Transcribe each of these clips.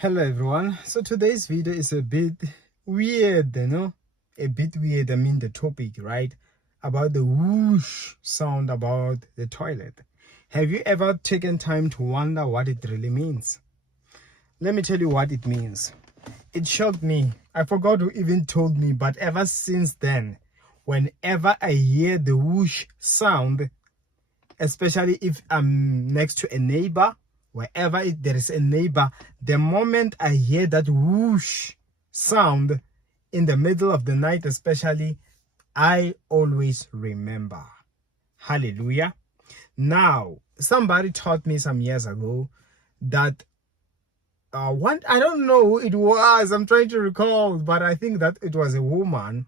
Hello everyone. So today's video is a bit weird, a bit weird. I mean the topic, right? About the whoosh sound about the toilet. Have you ever taken time to wonder what it really means? Let me tell you what it means. It shocked me. I forgot who even told me, but ever since then, whenever I hear the whoosh sound, especially if I'm next to a neighbor, wherever there is a neighbor, the moment I hear that whoosh sound in the middle of the night especially, I always remember. Hallelujah. Now, somebody taught me some years ago that I don't know who it was, I'm trying to recall, but I think that it was a woman.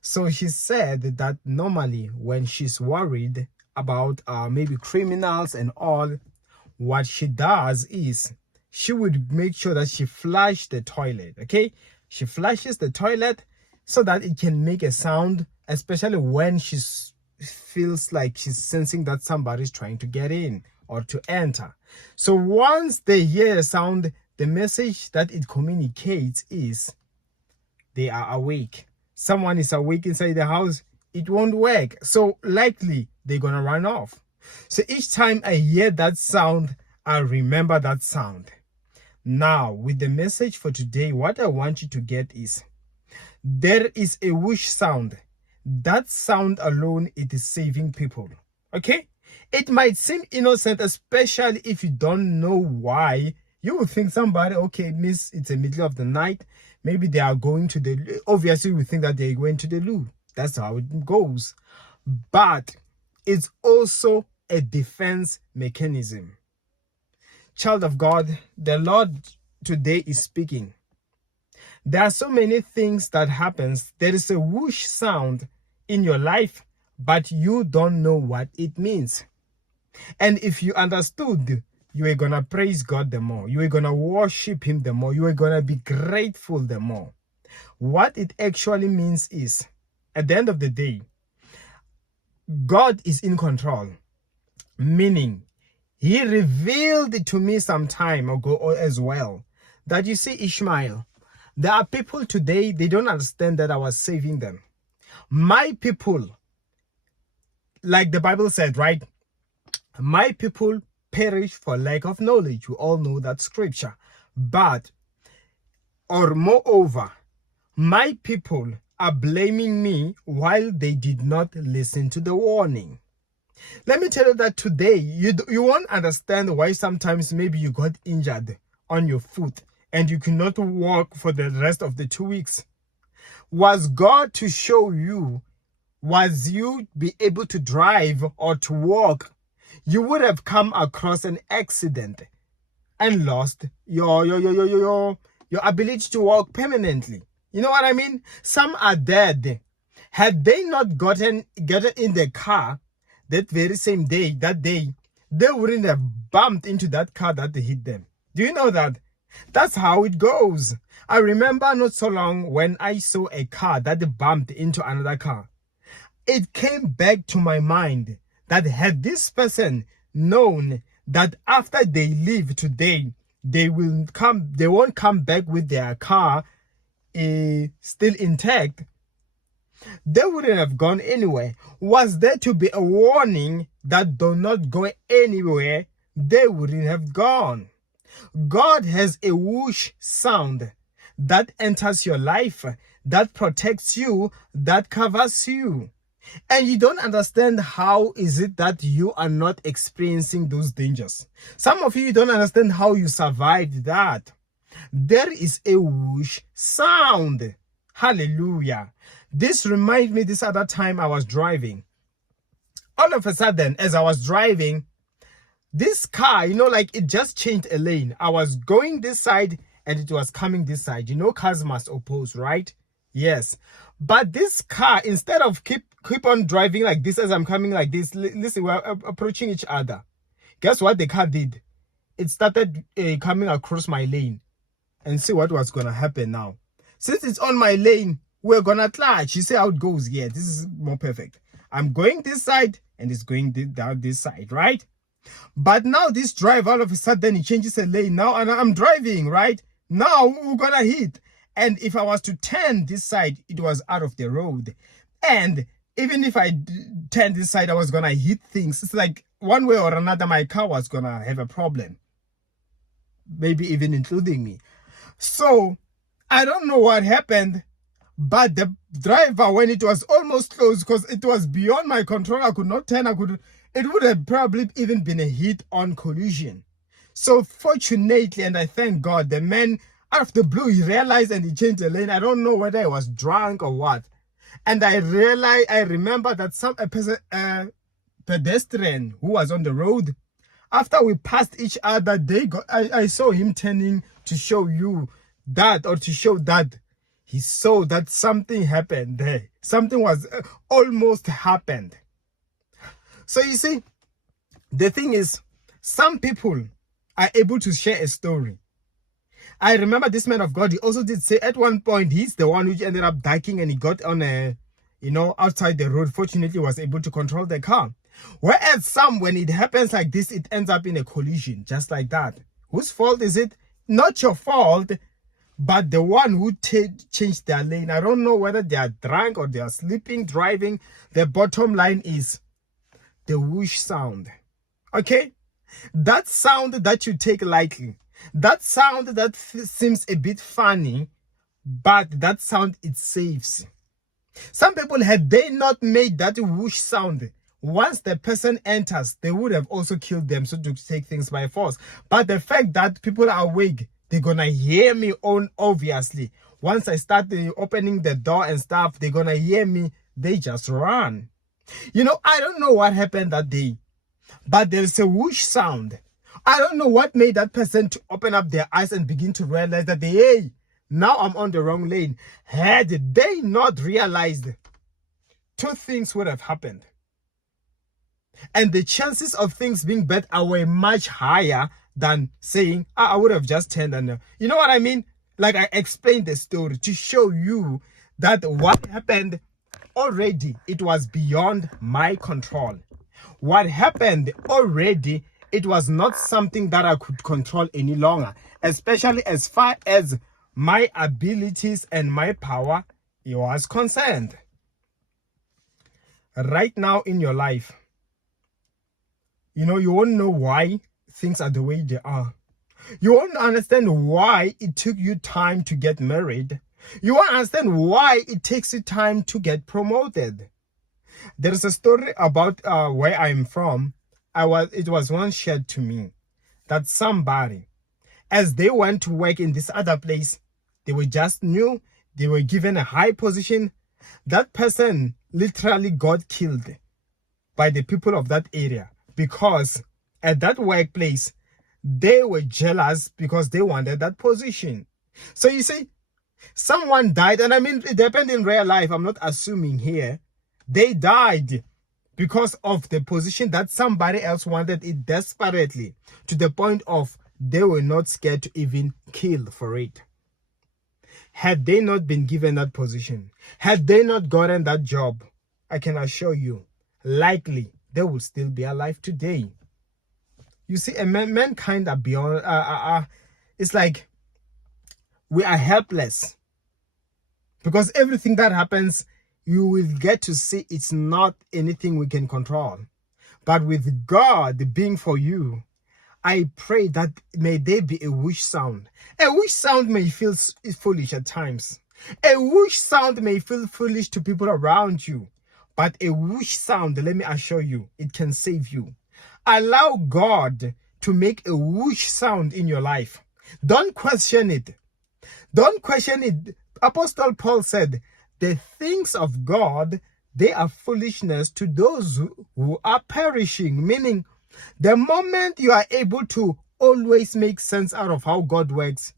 So she said that normally when she's worried about maybe criminals and all, what she does is she would make sure that she flushes the toilet. Okay, she flushes the toilet so that it can make a sound, especially when she feels like she's sensing that somebody's trying to get in or to enter. So once they hear a sound, the message that it communicates is they are awake. Someone is awake inside the house. It won't work, so likely they're gonna run off. So each time I hear that sound, I remember that sound. Now, with the message for today, what I want you to get is there is a whoosh sound. That sound alone, it is saving people. Okay? It might seem innocent, especially if you don't know why. You will think somebody, okay, miss, it's the middle of the night. Maybe they are going to the, obviously we think that they're going to the loo. That's how it goes. But it's also a defense mechanism. Child of God, the Lord today is speaking. There are so many things that happens. There is a whoosh sound in your life, but you don't know what it means. And if you understood, you are gonna praise God the more. You are gonna worship Him the more. You are gonna be grateful the more. What it actually means is, at the end of the day, God is in control. Meaning, He revealed it to me some time ago as well. That you see, Ishmael, there are people today, they don't understand that I was saving them. My people, like the Bible said, right? My people perish for lack of knowledge. We all know that scripture. But, or moreover, my people are blaming me while they did not listen to the warning. Let me tell you that today, you won't understand why sometimes maybe you got injured on your foot and you cannot walk for the rest of the 2 weeks. Was God to show you, was you be able to drive or to walk, you would have come across an accident and lost your ability to walk permanently. You know what I mean? Some are dead. Had they not gotten in the car that very same day, that day, they wouldn't have bumped into that car that hit them. Do you know that? That's how it goes. I remember not so long when I saw a car that bumped into another car. It came back to my mind that had this person known that after they leave today, they won't come back with their car still intact, they wouldn't have gone anywhere. Was there to be a warning that do not go anywhere, they wouldn't have gone. God has a whoosh sound that enters your life, that protects you, that covers you. And you don't understand how is it that you are not experiencing those dangers. Some of you don't understand how you survived that. There is a whoosh sound. Hallelujah. This reminds me this other time I was driving. All of a sudden, as I was driving, this car, like it just changed a lane. I was going this side and it was coming this side. Cars must oppose, right? Yes. But this car, instead of keep on driving like this as I'm coming like this, listen, we're approaching each other. Guess what the car did? It started coming across my lane. And see what was going to happen now. Since it's on my lane, we're going to clutch. You see how it goes here. This is more perfect. I'm going this side and it's going down this side, right? But now this drive, all of a sudden, it changes a lane now and I'm driving, right? Now we're gonna hit. And if I was to turn this side, it was out of the road. And even if I turn this side, I was gonna hit things. It's like one way or another, my car was gonna have a problem. Maybe even including me. So I don't know what happened, but the driver, when it was almost close, because it was beyond my control, I could not turn, it would have probably even been a hit-on collision. So fortunately, and I thank God, the man, out of the blue, he realized and he changed the lane. I don't know whether he was drunk or what. And I remember that pedestrian who was on the road, after we passed each other, I saw him turning to show you that, or to show that he saw that something happened there. Something was almost happened. So you see, the thing is, some people are able to share a story. I remember this man of God, he also did say at one point, he's the one which ended up dying, and he got on outside the road. Fortunately, was able to control the car. Whereas some, when it happens like this, it ends up in a collision, just like that. Whose fault is it? Not your fault, but the one who changed their lane. I don't know whether they are drunk or they are sleeping, driving. The bottom line is the whoosh sound. Okay? That sound that you take lightly. That sound that seems a bit funny, but that sound, it saves. Some people, had they not made that whoosh sound, once the person enters, they would have also killed them, so to take things by force. But the fact that people are awake, they're gonna hear me on, obviously. Once I start opening the door and stuff, they're gonna hear me, they just run. I don't know what happened that day, but there's a whoosh sound. I don't know what made that person to open up their eyes and begin to realize that, hey, now I'm on the wrong lane. Had they not realized, two things would have happened. And the chances of things being bad are much higher than saying, I would have just turned and, you know what I mean? Like I explained the story to show you that what happened already, it was beyond my control. What happened already, it was not something that I could control any longer, especially as far as my abilities and my power was concerned. Right now in your life, you won't know why things are the way they are. You won't understand why it took you time to get married. You won't understand why it takes you time to get promoted. There is a story about where I'm from. It was once shared to me that somebody, as they went to work in this other place, they were just new, they were given a high position. That person literally got killed by the people of that area, because at that workplace, they were jealous because they wanted that position. So you see, someone died, and I mean, it happened in real life. I'm not assuming here. They died because of the position that somebody else wanted it desperately, to the point of they were not scared to even kill for it. Had they not been given that position, had they not gotten that job, I can assure you, likely they will still be alive today. You see, mankind are beyond, it's like we are helpless, because everything that happens, you will get to see it's not anything we can control. But with God being for you, I pray that may there be a whoosh sound. A whoosh sound may feel foolish at times. A whoosh sound may feel foolish to people around you. But a whoosh sound, let me assure you, it can save you. Allow God to make a whoosh sound in your life. Don't question it. Don't question it. Apostle Paul said, the things of God, they are foolishness to those who are perishing. Meaning, the moment you are able to always make sense out of how God works,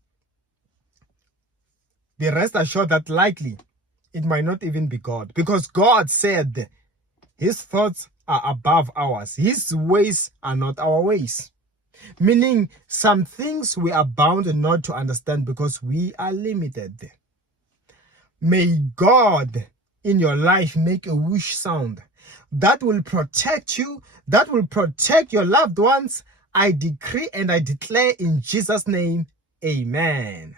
the rest assured that likely it might not even be God. Because God said his thoughts are above ours. His ways are not our ways. Meaning, some things we are bound not to understand because we are limited. May God in your life make a whoosh sound that will protect you, that will protect your loved ones. I decree and I declare in Jesus' name, Amen.